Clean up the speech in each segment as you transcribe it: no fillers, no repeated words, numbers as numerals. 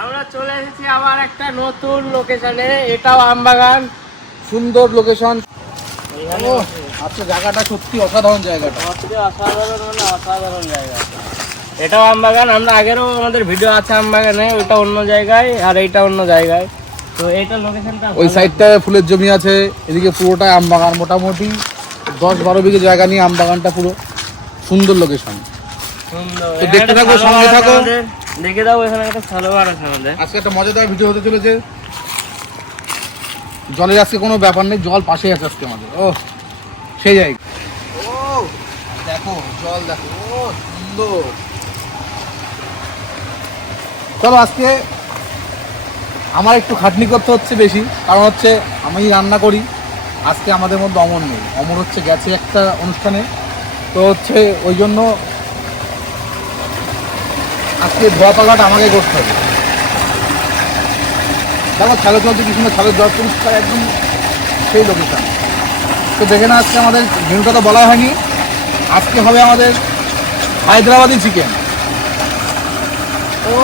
আমরা চলে এসেছি আবার একটা নতুন লোকেশনে, এটাও আমবাগান। সুন্দর লোকেশন। আচ্ছা, জায়গাটা সত্যি অসাধারণ, জায়গাটা অসাধারণ জায়গা। এটাও আমবাগান, আমরা আগেরও আমাদের ভিডিও আছে আমবাগানে, ওইটা অন্য জায়গায় আর এইটা অন্য জায়গায়। তো এইটা লোকেশনটা, ওই সাইডটায় ফুলের জমি আছে, এদিকে পুরোটাই আমবাগান। মোটামুটি 10-12 বিঘে জায়গা নিয়ে আমবাগানটা পুরো সুন্দর লোকেশন। সুন্দর, তো দেখতে থাকো, সঙ্গে থাকো, দেখে দাও। এখানে একটা সালোয়ার আছে আমাদের। আজকে একটা মজাদার ভিডিও হতে চলেছে। জলের আজকে কোনো ব্যাপার নেই, জল পাশেই আছে আজকে আমাদের। ও সেই জায়গা, ও দেখো জল, দেখো ও সুন্দর। চলো, আজকে আমার একটু খাটনি করতে হচ্ছে বেশি, কারণ হচ্ছে আমি রান্না করি। আজকে আমাদের মধ্যে অমর নেই, অমর হচ্ছে গেছে একটা অনুষ্ঠানে। তো হচ্ছে ওই জন্য আজকে ধোয়া পাকাটা আমাকে করতে হবে। দেখো ছাগল চলছে কি সুন্দর, ছাগলের জল পরিষ্কার একদম সেই লোকেশন। তো দেখে না, আজকে আমাদের মেনুটা তো বলা হয়নি। আজকে হবে আমাদের হায়দ্রাবাদি চিকেন। ও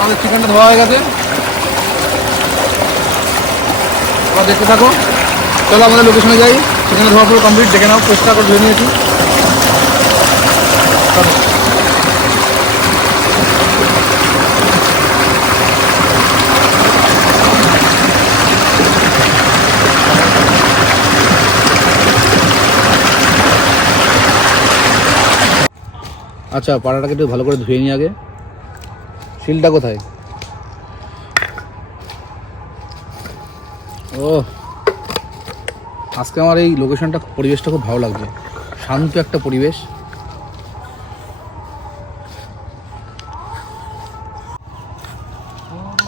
আমাদের চিকেনটা ধোয়া হয়ে গেছে, তোমরা দেখতে থাকো। চলো আমাদের লোকেশনে যাই। চিকেনটা ধোয়া পুরো কমপ্লিট, দেখে নাও, পরিষ্কার করে ধুয়ে নিয়েছি। চলো। আচ্ছা, পাড়াটাকে একটু ভালো করে ধুয়ে নিই আগে। শিলটা কোথায়? ও, আজকে আমার এই লোকেশনটা, পরিবেশটা খুব ভালো লাগছে, শান্ত একটা পরিবেশ।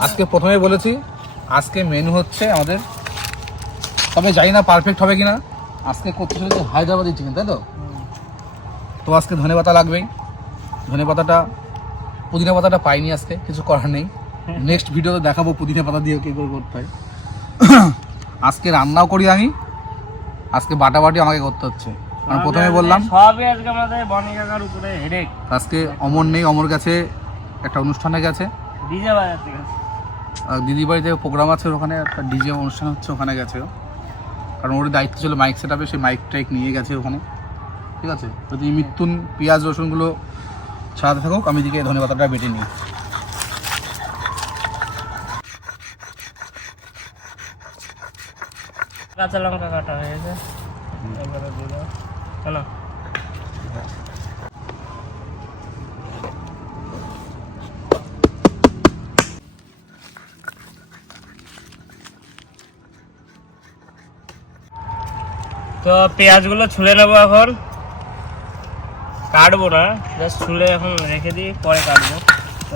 আজকে প্রথমে বলেছি, আজকে মেনু হচ্ছে আমাদের, তবে জানি না পারফেক্ট হবে কিনা। আজকে করতে চলেছে হায়দ্রাবাদি চিকেন, তাই তো? তো আজকে ধনে পাতা লাগবেই। ধনে পাতাটা, পুদিনা পাতাটা পাইনি আজকে, কিছু করার নেই। নেক্সট ভিডিওতে দেখাবো পুদিনা পাতা দিয়ে কী করে করতে হয়। আজকে রান্নাও করি আমি, আজকে বাটাবাটি আমাকে করতে হচ্ছে। কারণ প্রথমে বললাম সবই আজকে আমাদের বনি কাকার উপরে হেডেক। আজকে অমর নেই, অমর গেছে একটা অনুষ্ঠানে গেছে, ডিজে বাজাতে গেছে। দিদি বাড়িতে প্রোগ্রাম আছে, ওখানে একটা ডিজে অনুষ্ঠান হচ্ছে, ওখানে গেছে। কারণ ওর দায়িত্ব ছিল মাইক সেট আপে, সেই মাইক টাইক নিয়ে গেছে ওখানে। ঠিক আছে, তো তুমি মিথুন পেঁয়াজ রসুনগুলো ছাড়াতে থাকুক, আমি দিকে ধনে পাতাটা বেটে নিই। কাঁচা লঙ্কা কাটা হয়ে গেছে, এবারে দিয়ে দাও। চলো, তো পেঁয়াজগুলো ছুলে নেবো এখন। কাটবো না, জাস্ট ছুলে এখন রেখে দিই, পরে কাটবো।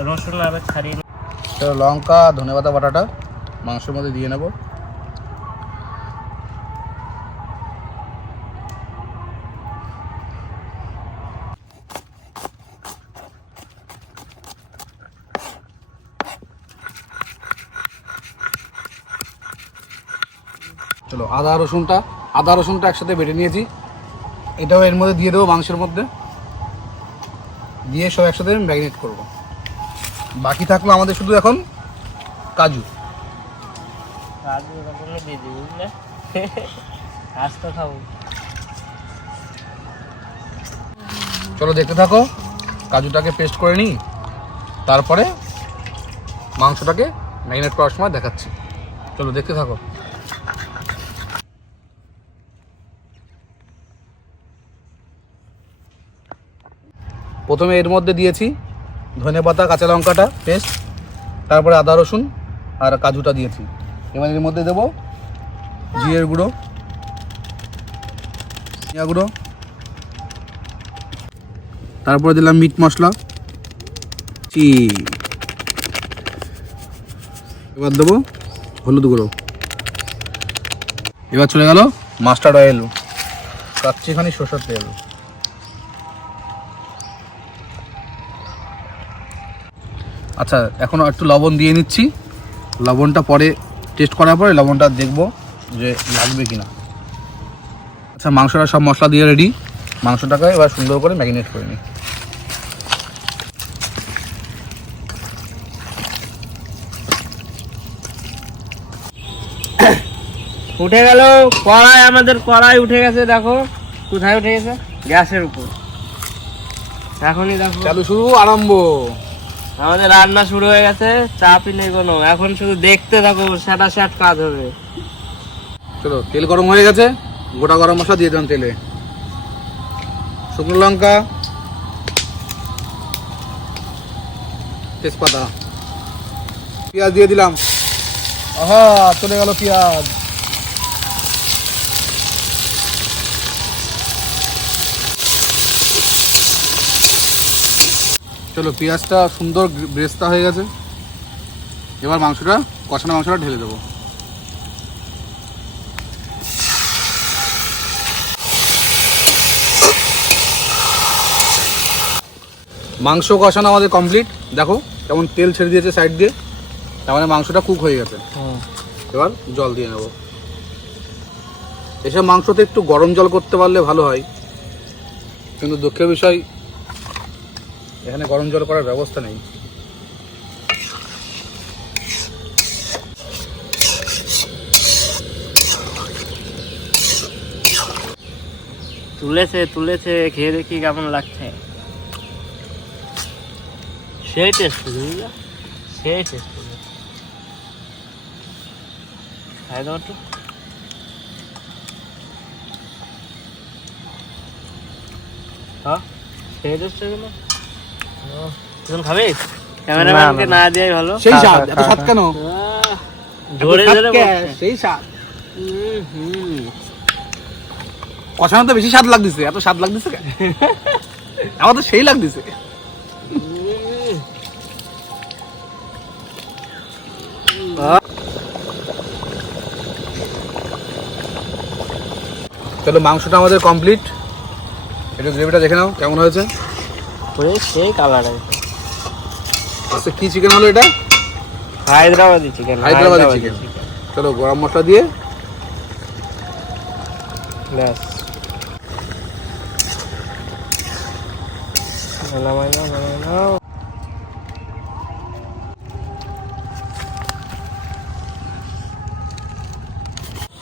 রসুন আবার ছাড়িয়ে। তো লঙ্কা ধনে পাতা বাটাটা মাংসের মধ্যে দিয়ে নেব। চলো, আদা রসুনটা একসাথে বেটে নিয়েছি, এটাও এর মধ্যে দিয়ে দেবো, মাংসের মধ্যে দিয়ে সব একসাথে ম্যারিনেট করব। বাকি থাকলো আমাদের শুধু এখন কাজু। দিয়ে দিই, বুঝলে? আজ তো খাবো। চলো দেখতে থাকো, কাজুটাকে পেস্ট করে নিই, তারপরে মাংসটাকে ম্যারিনেট করার সময় দেখাচ্ছি। চলো দেখতে থাকো। প্রথমে এর মধ্যে দিয়েছি ধনে পাতা, কাঁচা লঙ্কাটা পেস্ট, তারপরে আদা রসুন আর কাজুটা দিয়েছি। এবার এর মধ্যে দেবো জিরের গুঁড়ো, ধনিয়া গুঁড়ো, তারপরে দিলাম মিট মশলা, এবার দেবো হলুদ গুঁড়ো। এবার চলে গেল মাস্টার্ড অয়েল, কাচ্চিখানি সরষের তেল। আচ্ছা এখন একটু লবণ দিয়ে নিচ্ছি, লবণটা পরে টেস্ট করার পরে লবণটা দেখবো যে লাগবে কিনা। আচ্ছা মাংসটা সব মশলা দিয়ে রেডি, মাংসটাকে এবার সুন্দর করে ম্যারিনেট করে নিই। উঠে গেল কড়াই, আমাদের কড়াই উঠে গেছে। দেখো কোথায় উঠে গেছে, গ্যাসের উপর। এখনই দেখো চালু শুরু আরম্ভ। আমাদের রান্না শুরু হয়ে গেছে, চাপই নেই কোনো। এখন শুধু দেখতে থাকো, স্যাটা স্যাট কাজ হবে। চলো তেল গরম হয়ে গেছে, গোটা গরম মশলা দিয়ে দিলাম তেলে, শুকনো লঙ্কা, তেজপাতা, পেঁয়াজ দিয়ে দিলাম। আহা চলে গেল পেঁয়াজ। চলো পেঁয়াজটা সুন্দর ব্রেস্তা হয়ে গেছে, এবার মাংসটা, কষানো মাংসটা ঢেলে দেবো। মাংস কষানো আমাদের কমপ্লিট, দেখো কেমন তেল ছেড়ে দিয়েছে সাইড দিয়ে, তার মানে মাংসটা কুক হয়ে গেছে। এবার জল দিয়ে নেব। এসব মাংসতে একটু গরম জল করতে পারলে ভালো হয়, কিন্তু দুঃখের বিষয় এখানে গরম জল করার ব্যবস্থা নেই। তুলেছে খেয়ে দেখি কেমন লাগছে। সেই টেস্ট বুঝলা, সেই টেস্ট। খাই দাও একটু। হ্যাঁ সেই টেস্ট গেল। তুমি খাবে? ক্যামেরাম্যানকে না দেওয়াই ভালো। সেই স্বাদ, এত স্বাদ কেন? জোরে জোরে সেই স্বাদ। কষানো তো বেশি স্বাদ লাগতেছে, এত স্বাদ লাগতেছে কেন? আমার তো সেই লাগতেছে। চলো মাংসটা আমাদের কমপ্লিট, এটা গ্রেভিটা দেখে নাও কেমন হয়েছে। সেই কালার আচ্ছা কি চিকেন হলো এটা? হায়দ্রাবাদি চিকেন। হায়দ্রাবাদি চিকেন। চলো গরম মশলা দিয়ে ব্যাস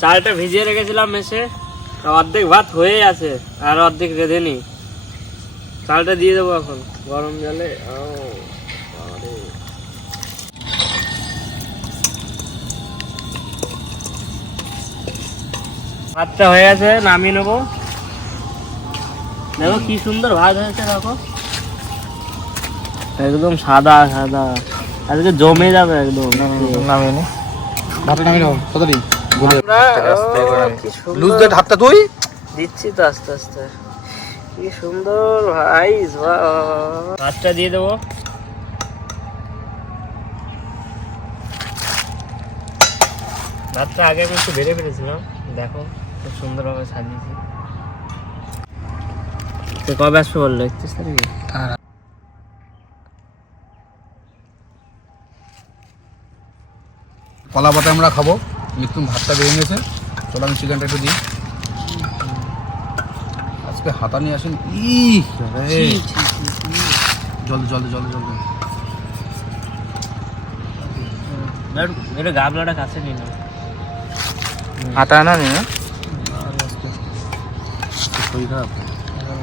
চালটা ভিজিয়ে রেখেছিলাম মেসে, অর্ধেক ভাত হয়ে আছে আর অর্ধেক রেঁধে নি। চালটা দিয়ে দেবো এখন গরম জলে। ভাতটা হয়ে গেছে, নামিয়ে নেবো। দেখো কি সুন্দর ভাত হয়েছে, দেখো একদম সাদা সাদা, আজকে জমে যাবে একদম। নামিয়ে নি, ভাতটা নামিয়ে নাও তাড়াতাড়ি। লুজ লুজ দ্যাট হাতটা তুই দিচ্ছি তো আস্তে আস্তে। কি সুন্দর ভাই, ভাতটা দিয়ে দেবো। ভাতটা আগে আমি একটু বেড়ে ফেলেছিলাম, দেখো খুব সুন্দরভাবে সাজিয়েছি। তো কবে আসবে বললো? 31 তারিখে। কলা পাতা আমরা খাবো। মিথুন ভাতটা বেড়ে নিয়েছে, চলো আমি চিকেনটা একটু দিই। আজকে হাতা নিয়ে আসেন। জলদি জলদি জলদি জলদি। এটা গাবলাটা কাছে নিয়ে নাও। হাতা না নিয়ে শরীর খারাপ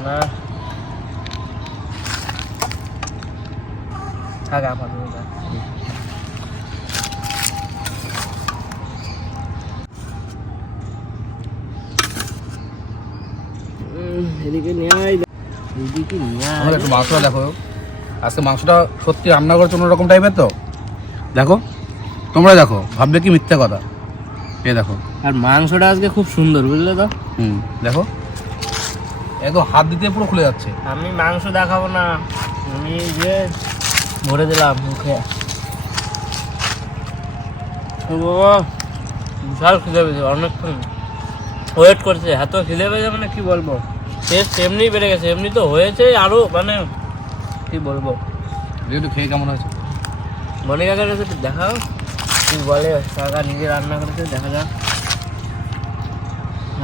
না থাক আপাতত। এদিকে নিয়ে আয়, এদিকে নিয়ে আয়। একটু মাংসটা দেখো, আজকে মাংসটা সত্যি রান্না করছে অন্যরকম টাইপের। তো দেখো, তোমরা দেখো, ভাববে কি মিথ্যা কথা। এ দেখো, আর মাংসটা আজকে খুব সুন্দর, বুঝলে তো? দেখো একদম হাত দিতে পুরো খুলে যাচ্ছে। আমি মাংস দেখাবো না, আমি যে ভরে দিলাম মুখে। বাবা বিশাল খিদে পেয়েছে, অনেকক্ষণ ওয়েট করছে। এত খিদে পেয়েছে মানে কি বলবো, টেস্ট এমনি বেড়ে গেছে। এমনি তো হয়েছে আরো, মানে কি বলবো। একটু খেয়ে কেমন হয়েছে? মনে কাকার কাছে একটু দেখাও, কি বলে কাকা নিজে রান্না করেছে, দেখা যাক।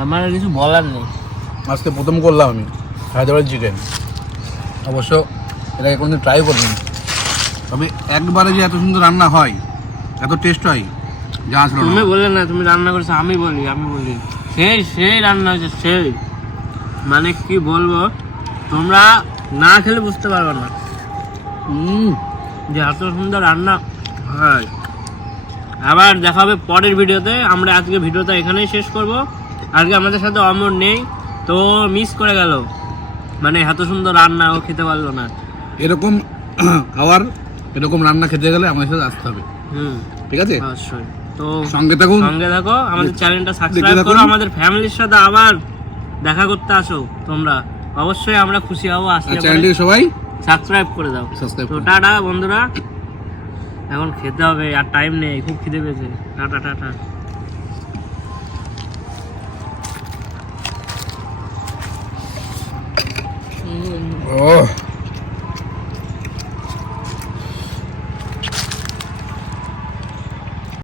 আমার আর কিছু বলার নেই। আজকে প্রথম করলাম আমি হায়দ্রাবাদি চিকেন। অবশ্য এটাকে কোনোদিন ট্রাই করিনি, তবে একবারে যে এত সুন্দর রান্না হয়, এত টেস্ট হয়, যা আসলো তুমি বললে না তুমি রান্না করেছো, আমি বলি সেই সেই রান্না হয়েছে সেই, মানে কি বলবো, তোমরা না খেলে বুঝতে পারবে না যে এত সুন্দর রান্না হয়। আবার দেখা হবে পরের ভিডিওতে। আমরা আজকে ভিডিওটা এখানেই শেষ করব। আজকে আমাদের সাথে অমর নেই, তো মিস করে গেল, মানে এত সুন্দর রান্না ও খেতে পারলো না। এরকম খাবার, এরকম রান্না খেতে গেলে আমাদের সাথে আসতে হবে, ঠিক আছে? অবশ্যই। তো সঙ্গে থাকুন, সঙ্গে থাকো, আমাদের চ্যানেলটা সাবস্ক্রাইব দেখতে করো, থাকুন। আমাদের ফ্যামিলির সাথে আবার দেখা করতে আসো তোমরা, অবশ্যই আমরা খুশি হব। আর আসলে চ্যানেলটিকে সবাই সাবস্ক্রাইব করে দাও। সাবস্ক্রাইব তো করুন। টাটা বন্ধুরা, এখন খেতে হবে, আর টাইম নেই, খুব খিদে পেয়েছে। Tata tata. ওহ